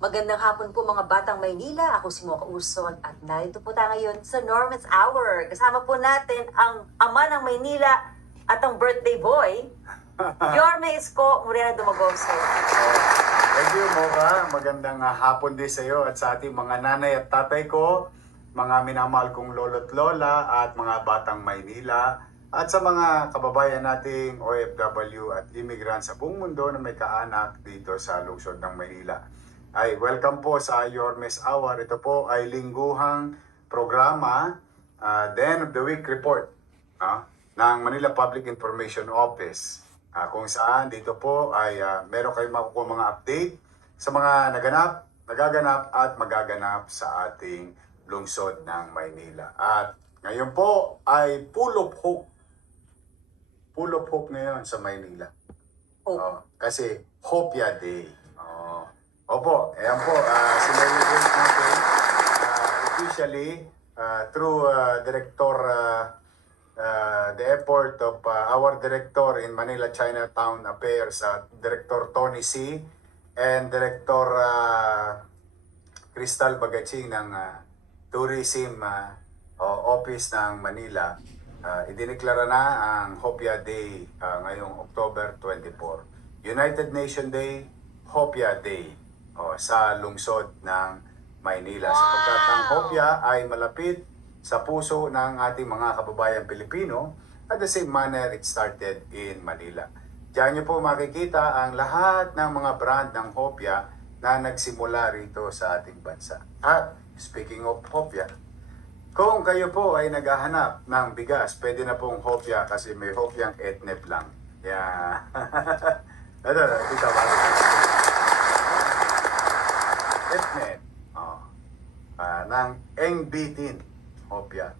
Magandang hapon po mga Batang Maynila. Ako si Mocha Urson at narito po tayo ngayon sa Norman's Hour. Kasama po natin ang ama ng Maynila at ang birthday boy, Yorme Isko Moreno Dumagoso. Thank you, Mocha. Magandang hapon din sa iyo at sa ating mga nanay at tatay ko, mga minamahal kong lolo't lola at mga Batang Maynila, at sa mga kababayan nating OFW at immigrant sa buong mundo na may kaanak dito sa lungsod ng Maynila. Ay, welcome po sa Yorme's Hour. Ito po ay lingguhang programa, the end of the week report ng Manila Public Information Office. Kung saan dito po ay meron kayong makukuha mga update sa mga nagaganap at magaganap sa ating lungsod ng Maynila. At ngayon po ay full of hope. Full of hope ngayon sa Maynila. Kasi Hopia Day. Opo, ayan po, sinelebrate natin officially through the effort of our director in Manila Chinatown Affairs, Director Tony C. and Director Crystal Bagaching ng Tourism Office ng Manila. Idineklara na ang Hopia Day ngayong October 24. United Nation Day, Hopia Day sa lungsod ng Maynila. Sapagkat ang Hopia ay malapit sa puso ng ating mga kababayan Pilipino, at the same manner it started in Manila. Diyan niyo po makikita ang lahat ng mga brand ng Hopia na nagsimula rito sa ating bansa. At speaking of Hopia, kung kayo po ay naghahanap ng bigas, pwede na pong Hopia kasi may Hopiang Etnep lang. Yeah. Ito, dito ba? Etnep. Ng Engbitin. Hopia.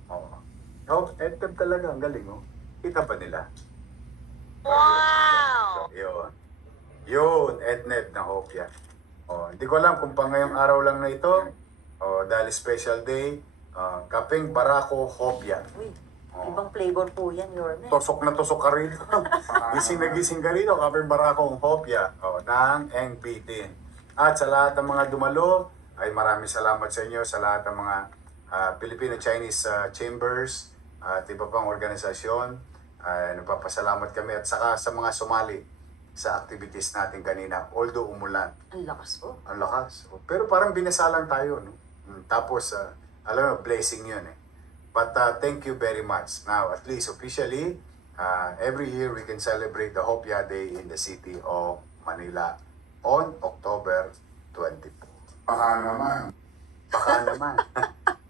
Etnep talaga. Ang galing, Kita pa nila. Wow! Yun, Etnep na Hopia. Hindi ko alam kung pa ngayong araw lang na ito. Dahil special day. Kapeng Barako Hopia. Uy, ibang flavor po yan, Yorme. Tusok na tusok ka rito. Gising na gising ka rito. Kapeng Barakong Hopia ng Engbitin. At sa lahat ng mga dumalo, ay maraming salamat sa inyo, sa lahat ng mga Filipino-Chinese Chambers at iba pang organisasyon. Nagpapasalamat kami at saka sa mga sumali sa activities natin kanina, although umulan. Ang lakas po. Ang lakas. Pero parang binasa lang tayo, no? Tapos, alam mo, blessing yun eh. But thank you very much. Now, at least officially, every year we can celebrate the Hopia Day in the city of Manila on October 24. Baka naman. Baka naman.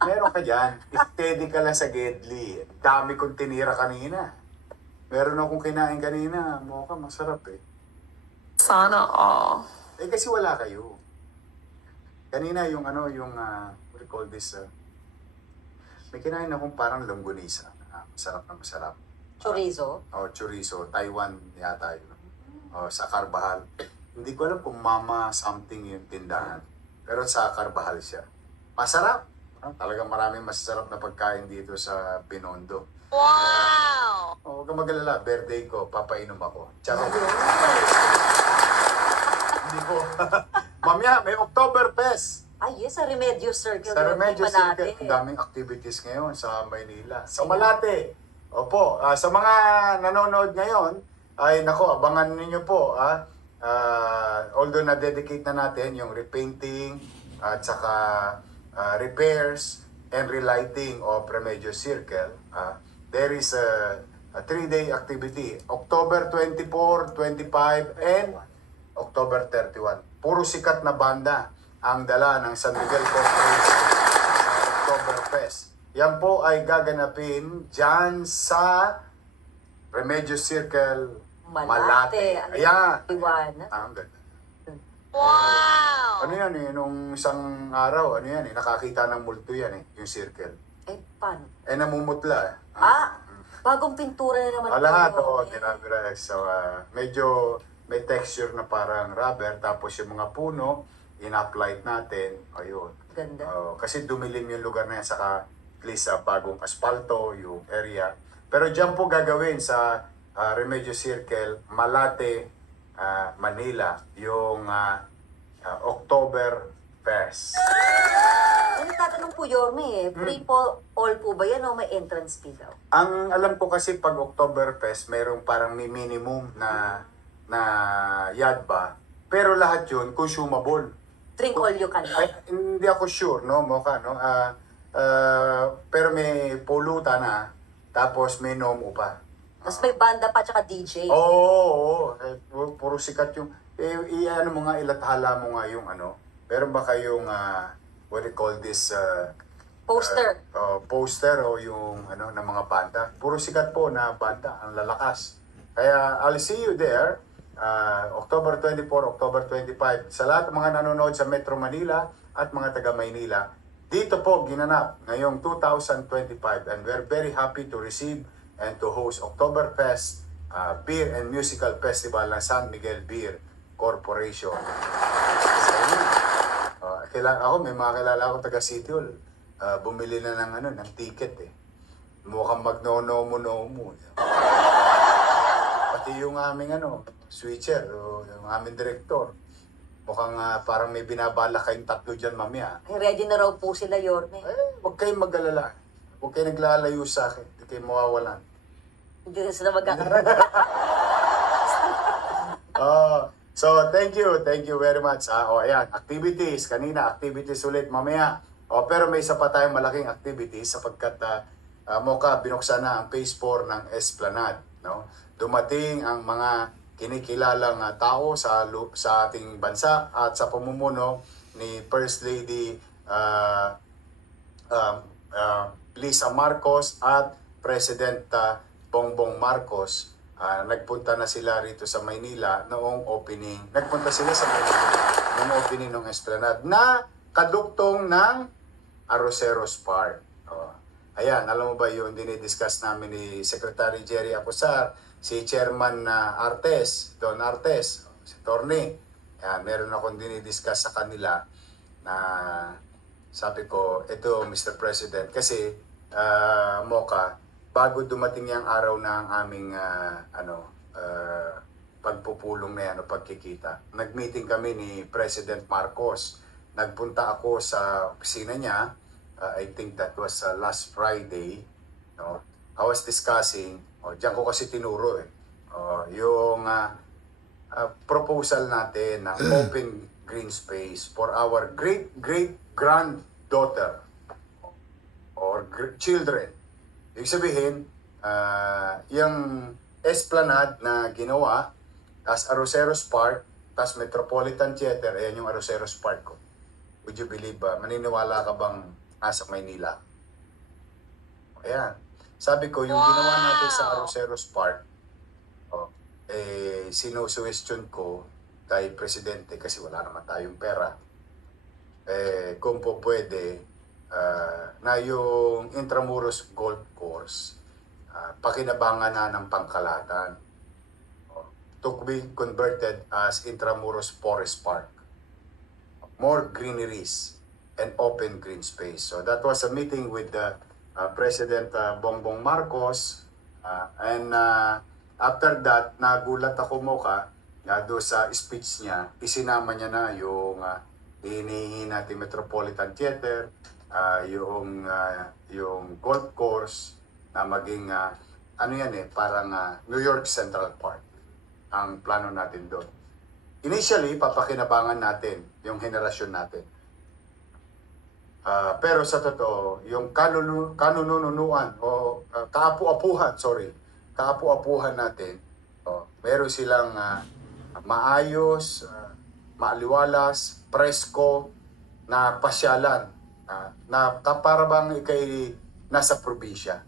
Meron ka dyan. Steady ka lang sa Gedli. Dami kong tinira kanina. Meron akong kinain kanina. Mocha, masarap eh. Sana all. Kasi wala kayo. Kanina yung what do you call this? May kinain akong parang longganisa. Masarap na masarap. Chorizo. Chorizo. Taiwan yata yun. Sa Carbajal. Hindi ko alam kung Mama something yung tindahan. Pero sa Carbajal siya. Masarap. Talagang maraming masarap na pagkain dito sa Binondo. Wow! Huwag kang mag-alala. Birthday ko, papainom ako. Charot. Hindi ko. Mamaya, may Oktoberfest. Ay, yes, sa Remedios Circle. Sa Remedios Circle, Malate. ang daming activities ngayon sa Maynila. Sa Malate. Opo, sa mga nanonood ngayon, ay nako, abangan ninyo po. Although na-dedicate na natin yung repainting at saka repairs and relighting of Remedios Circle, there is a 3-day activity. October 24, 25, and October 31. Puro sikat na banda ang dala ng San Miguel Corporation sa Oktoberfest. Yan po ay gaganapin dyan sa Remedios Circle, Malate. Ayan. Iwan. Ang ganda. Wow! Ano yan nung isang araw, nakakita ng multo yan yung circle. Paano? Namumutla. Bagong pintura na naman. Lahat, Yorme. dinabra. So, medyo may texture na parang rubber, tapos yung mga puno, in-uplight natin, ayun. Ganda. Kasi dumilim yung lugar na yan, saka at least bagong asfalto, yung area. Pero dyan po gagawin sa Remedios Circle, Malate, Manila, yung October Fest. Nagtatanong po, Yorme, free po all po ba yan o may entrance fee daw? Ang alam ko kasi pag Oktoberfest, mayroong parang may minimum na yadba. Pero lahat yun, consumable. Drink all you can. Ay, hindi ako sure, no, Mocha, no? Pero may pulutan na, tapos may nomo pa. Tapos may banda pa tsaka DJ. Oo. Puro sikat yung, ano mo nga, ilathala mo nga yung ano, meron ba kayong, what do you call this, Poster. poster o yung ano ng mga banda. Puro sikat po na banda, ang lalakas. Kaya I'll see you there. October 24, October 25. Sa lahat ng mga nanonood sa Metro Manila at mga taga Maynila, dito po ginanap ngayong 2025 and we're very happy to receive and to host Oktoberfest Beer and Musical Festival ng San Miguel Beer Corporation. Sa inyo. Ako, may mga kilala ako taga City Hall. Bumili na ng ticket eh. Mukhang magnonomo-nomo. Pati yung aming switcher, o yung aming direktor. Mukhang parang may binabala kayong tatlo dyan mamaya. Ay, ready na raw po sila, Yorme. Huwag kayong mag-alala. Huwag kayong naglalayo sa akin. Hindi kayo mawawalan. Hindi na sila magkakaroon. So, thank you very much. Ayan, activities. Kanina, activities ulit mamaya. Pero may isa pa tayong malaking activities sapagkat Mocha, binuksan na ang phase 4 ng Esplanade. No? Dumating ang mga kinikilalang tao sa ating bansa at sa pamumuno ni First Lady Lisa Marcos at President Bongbong Marcos. Nagpunta na sila rito sa Maynila noong opening. Nagpunta sila sa Maynila noong opening ng Esplanade na kaduktong ng Arroceros Park. Ayan, alam mo ba yung dinidiscuss namin ni Secretary Jerry Acosar, si Chairman Artes, Don Artes, si Torne. Ayan, meron akong dinidiscuss sa kanila na sabi ko, ito Mr. President, kasi Mocha, bago dumating yung araw ng aming pagpupulong na yan o pagkikita, nag-meeting kami ni President Marcos. Nagpunta ako sa opisina niya. I think that was last Friday. No? I was discussing, diyan ko kasi tinuro yung proposal natin na open green space for our great-great-granddaughter or children. Ibig sabihin, yung Esplanade na ginawa as Arroceros Park, tas Metropolitan Theater, ayan yung Arroceros Park ko. Would you believe maniniwala ka bang nasa Maynila? Ayan. Sabi ko, yung ginawa natin sa Arroceros Park, sinusuwestiyon ko kay Presidente kasi wala naman tayong pera. Kung po pwede, na yung Intramuros Golf Course, pakinabangan na ng Pangkalatan to be converted as Intramuros Forest Park. More greeneries and open green space. So that was a meeting with President Bongbong Marcos. And after that, nagulat ako Mocha na doon sa speech niya, isinama niya na yung hinihingi natin Metropolitan Theater, yung golf course na maging parang New York Central Park ang plano natin doon. Initially, papakinabangan natin yung henerasyon natin. Pero sa totoo, yung kanununuan o kaapu-apuhan natin, meron silang maayos, maaliwalas, presko na pasyalan na para bang ikay nasa probinsya.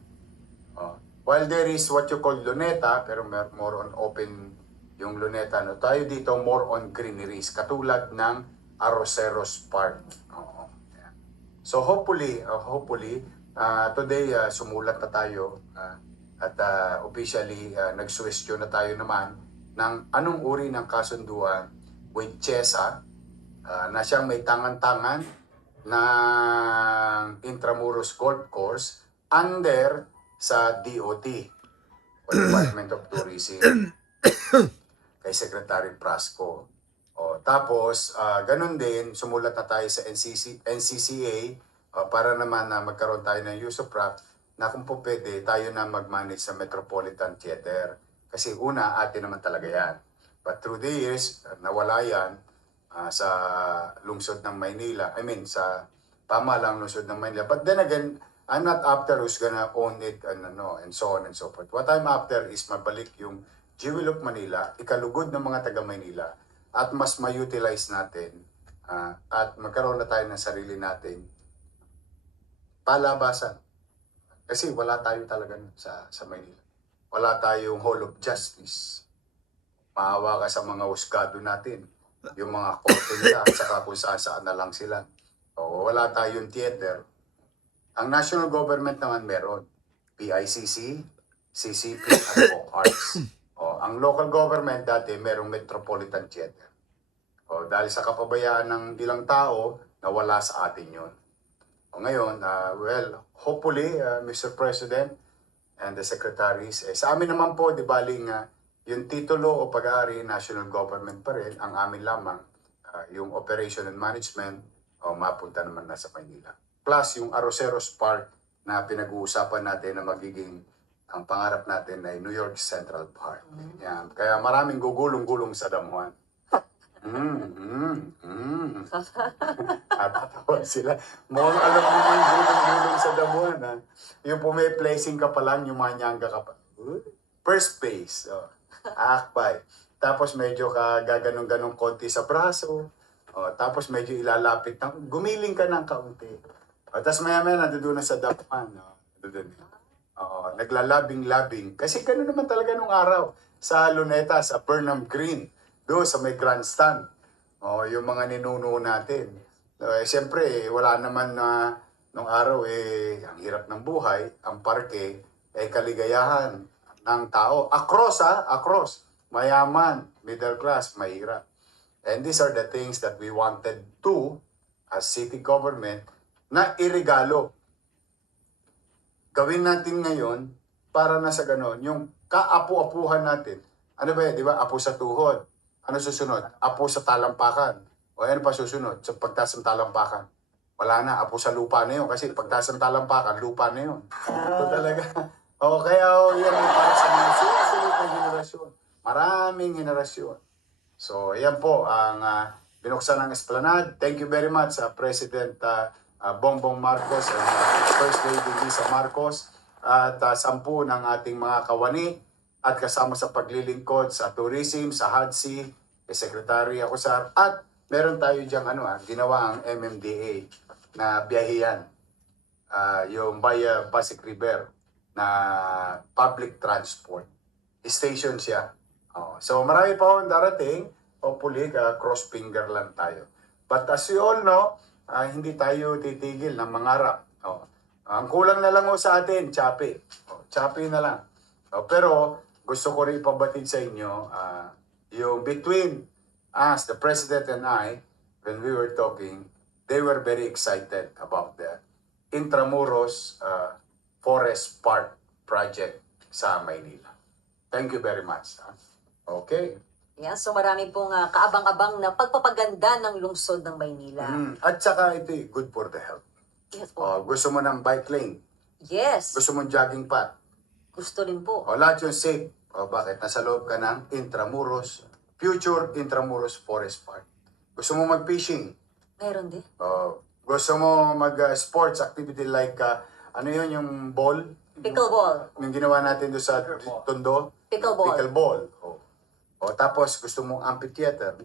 While there is what you call Luneta, pero more on open yung Luneta, no? Tayo dito more on greeneries, katulad ng Arroceros Park. So hopefully, today sumulat na tayo at officially nagsuwestyon na tayo naman ng anong uri ng kasunduan with CHESA na siyang may tangan-tangan ng Intramuros Golf Course under sa DOT o Department of Tourism kay Secretary Prasco. Tapos, ganun din, sumulat na tayo sa NCCA para naman na magkaroon tayo ng use of na kung po pwede, tayo na mag-manage sa Metropolitan Theater. Kasi una, atin naman talaga yan. But through the years, nawala yan sa lungsod ng Maynila. I mean, sa pamahalang lungsod ng Maynila. But then again, I'm not after who's gonna own it and so on and so forth. What I'm after is mabalik yung Jewel of Manila, ikalugod ng mga taga Maynila, at mas ma-utilize natin at magkaroon na tayo ng sarili nating palabasan. Kasi wala tayo talaga sa Maynila. Wala tayong Hall of Justice. Maawa ka sa mga husgado natin. Yung mga korte nila at saka kung saan na lang sila. Wala tayong theater. Ang national government naman meron. PICC, CCP, at OARTS. Ang local government dati merong Metropolitan Theater. Dahil sa kapabayaan ng ilang tao, nawala sa atin yun. Ngayon, hopefully, Mr. President and the secretaries, sa amin naman po, di baling yung titulo o pag-aari, national government pa rin, ang amin lamang, yung operation and management, mapunta naman na sa Maynila. Plus, yung Arroceros Park na pinag-uusapan natin na magiging, ang pangarap natin ay New York Central Park. Yan. Kaya maraming gugulong-gulong sa damuhan. Tatawa sila. Mukhang alam mo yung gulong-gulong sa damuhan. Yung may placing ka pa lang, yung manyangga ka pa. First base. Akbay. Tapos medyo ka gaganong-ganong konti sa braso. Tapos medyo ilalapit ng, gumiling ka ng kaunti. Tapos maya-maya nandoon na sa damuhan. Naglalabing-labing. Kasi gano'n naman talaga nung araw. Sa Luneta, sa Burnham Green. Doon sa may grandstand. Yung mga ninuno natin. Siyempre, wala naman na nung araw, ang hirap ng buhay, ang parke, kaligayahan ng tao. Across. Mayaman, middle class, mahirap. And these are the things that we wanted to, as city government, na irigalo. Gawin natin ngayon, para na sa ganon, yung kaapu-apuhan natin. Ano ba yan, di ba? Apo sa tuhod. Ano susunod? Apo sa talampakan. O ano pa susunod? Sa pagtaas ng talampakan. Wala na, apo sa lupa na yun. Kasi pagtaas ng talampakan, lupa na yun. Ito talaga. Kaya yan para sa mga susunod na henerasyon. Maraming henerasyon. So, yan po ang binuksan ng Esplanade. Thank you very much sa President Bongbong Marcos and First Lady Lisa Marcos at 10 ng ating mga kawani at kasama sa paglilingkod sa tourism, sa HADSI, kay Secretary Acosar, at meron tayo diyang ginawa ang MMDA na biyahiyan, yung via Pasig River na public transport. Station siya. So marami pa akong darating, hopefully cross finger lang tayo. But as you all know, hindi tayo titigil ng mangarap. Ang kulang na lang sa atin, Chapi. Chapi na lang. Pero gusto ko rin ipabatid sa inyo, yung between us, the President and I, when we were talking, they were very excited about the Intramuros Forest Park project sa Maynila. Thank you very much. Okay. Yeah, so marami pong kaabang-abang na pagpapaganda ng lungsod ng Maynila. At saka ito, good for the health. Yes po. Gusto mo ng bike lane? Yes. Gusto mo ng jogging path? Gusto rin po. Lahat yung safe. Bakit? Nasa loob ka ng Intramuros, future Intramuros Forest Park. Gusto mo mag-fishing? Meron din. Gusto mo mag-sports activity like, ano yun, yung ball? Pickleball. Yung ginawa natin doon sa Tondo? Pickleball. Pickleball. Tapos gusto mong amphitheater.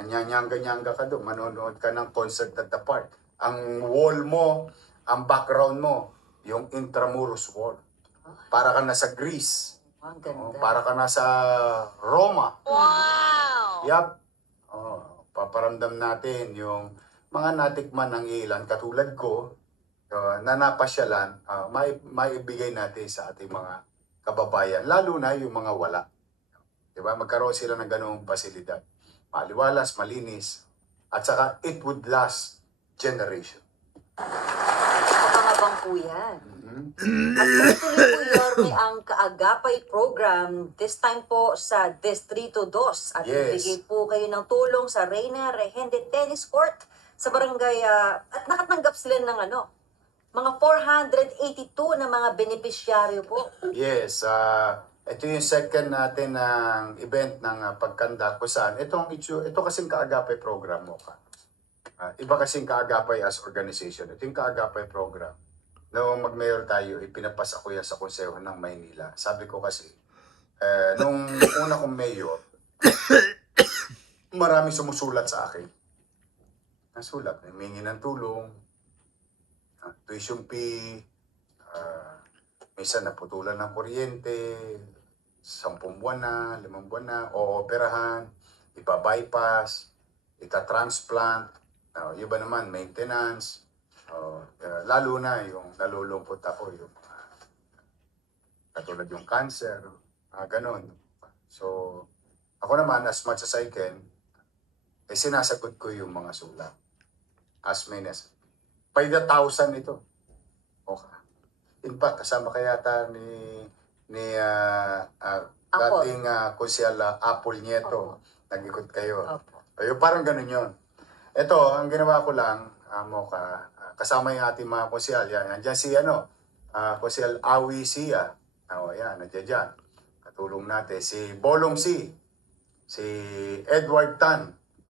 Nyanga-nyanga ka doon. Manonood ka ng concert at the park. Ang wall mo, ang background mo, yung Intramuros wall. Para ka nasa Greece. Ang ganda. Para ka nasa Roma. Wow! Yup. Paparamdam natin yung mga natikman ng ilan katulad ko na napasyalan, maibigay natin sa ating mga kababayan, lalo na yung mga wala. Diba? Magkaroon sila ng ganung pasilidad. Maliwalas, malinis, at saka it would last generation. Kapangabang po yan. At tuloy po, Yorme, ang Kaagapay program, this time po sa Distrito 2. At Yes. ibigay po kayo ng tulong sa Reyna Regente Tennis Court sa barangay, at nakatanggap sila ng mga 482 na mga benepisyaryo po. Yes, ito yung second natin ng event ng pagkanda ko saan. Ito kasing Kaagapay program mo ka. Iba kasing Kaagapay as organization. Ito yung Kaagapay program. Noong mag-mayor tayo, ipinapas ako yan sa konseho ng Maynila. Sabi ko kasi, nung una kong mayor, maraming sumusulat sa akin. Nasulat, humingi ng tulong, tuition fee, minsan naputulan ng kuryente, 10 buwan na, 5 buwan na, ooperahan, ipa-bypass, ita-transplant, yung iba naman, maintenance, lalo na yung nalulungkot ako, yung katulad yung cancer, ganon. So, ako naman, as much as I can, sinasagot ko yung mga sulat. As many as, by the 1,000 ito. Okay. In fact, kasama kaya yata ni dating konsyal Apple Nieto. Nag-ikot kayo. Opo. Yung parang ganun yun. Ito, ang ginawa ko lang, kasama yung ating mga konsyal. Yan, nandiyan si konsyal Awi Sia. Yan, nandiyan dyan. Katulong natin. Si Bolong C. Si Edward Tan.